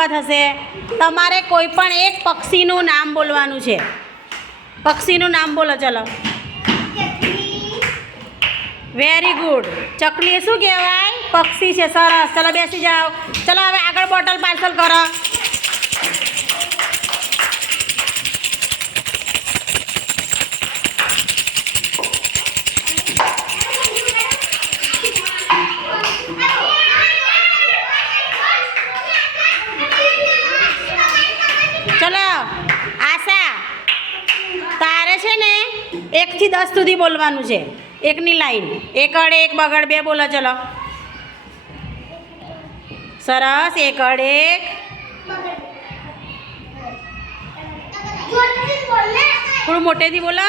ઊભા થશે. તમારે કોઈ પણ એક પક્ષીનું નામ બોલવાનું છે. પક્ષીનું નામ બોલો. ચલો, વેરી ગુડ. ચકલી શું કહેવાય? પક્ષી છે. સરસ. ચલો બેસી જાઓ. ચલો હવે આગળ બોટલ પાર્સલ કરો. ચલો આશા, તારે છે ને 1 થી 10 સુધી બોલવાનું છે. એકની લાઈન. એકડ એક બગડ બે બોલો. ચલો સરસ. એકડ એક. થોડું મોટેથી બોલો.